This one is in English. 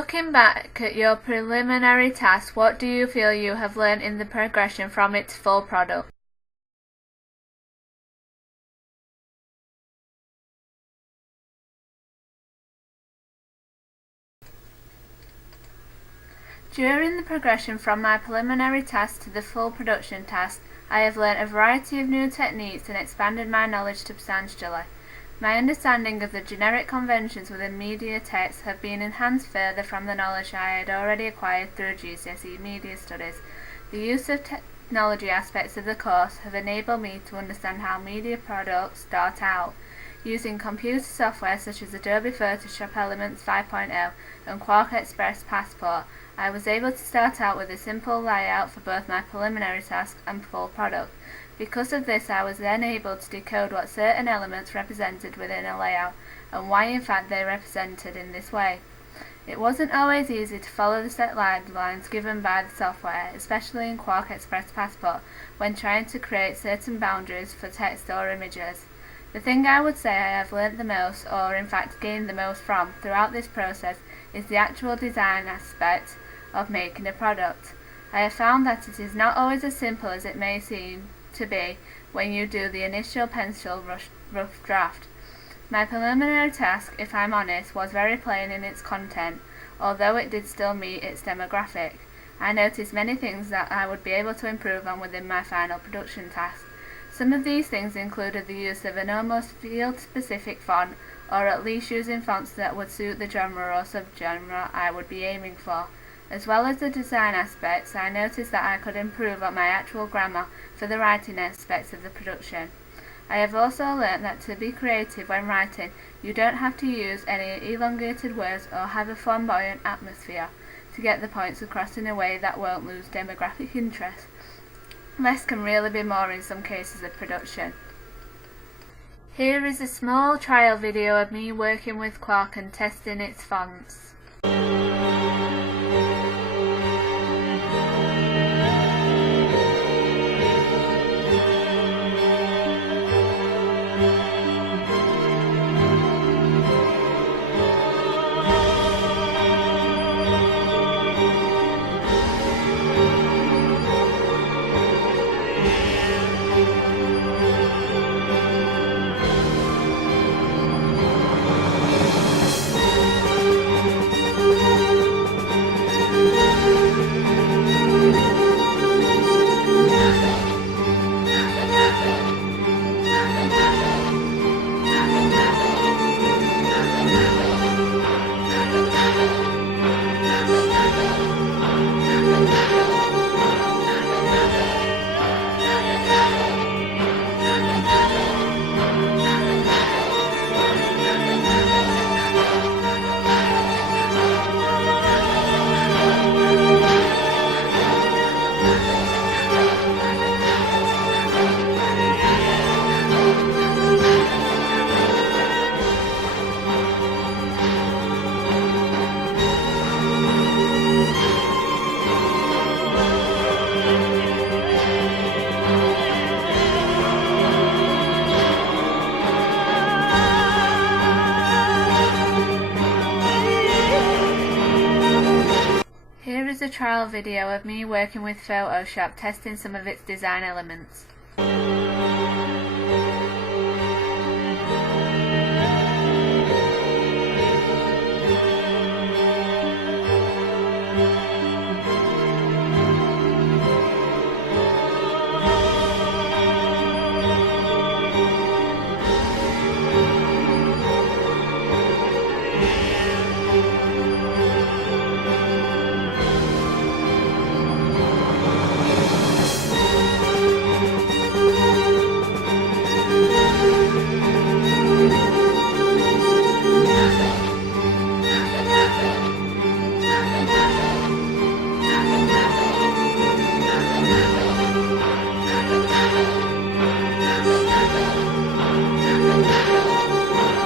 Looking back at your preliminary task, what do you feel you have learned in the progression from its full product? During the progression from my preliminary task to the full production task, I have learnt a variety of new techniques and expanded my knowledge substantially. My understanding of the generic conventions within media text have been enhanced further from the knowledge I had already acquired through GCSE Media Studies. The use of technology aspects of the course have enabled me to understand how media products start out. Using computer software such as Adobe Photoshop Elements 5.0 and Quark Express Passport, I was able to start out with a simple layout for both my preliminary task and full product. Because of this, I was then able to decode what certain elements represented within a layout, and why in fact they represented in this way. It wasn't always easy to follow the set guidelines given by the software, especially in Quark Express Passport, when trying to create certain boundaries for text or images. The thing I would say I have learnt the most, or in fact gained the most from, throughout this process, is the actual design aspect of making a product. I have found that it is not always as simple as it may seem to be when you do the initial pencil rough draft. My preliminary task, if I'm honest, was very plain in its content, although it did still meet its demographic. I noticed many things that I would be able to improve on within my final production task. Some of these things included the use of an almost field-specific font, or at least using fonts that would suit the genre or subgenre I would be aiming for. As well as the design aspects, I noticed that I could improve on my actual grammar for the writing aspects of the production. I have also learnt that to be creative when writing, you don't have to use any elongated words or have a flamboyant atmosphere to get the points across in a way that won't lose demographic interest. Less can really be more in some cases of production. Here is a small trial video of me working with Quark and testing its fonts. Here is a trial video of me working with Photoshop testing some of its design elements.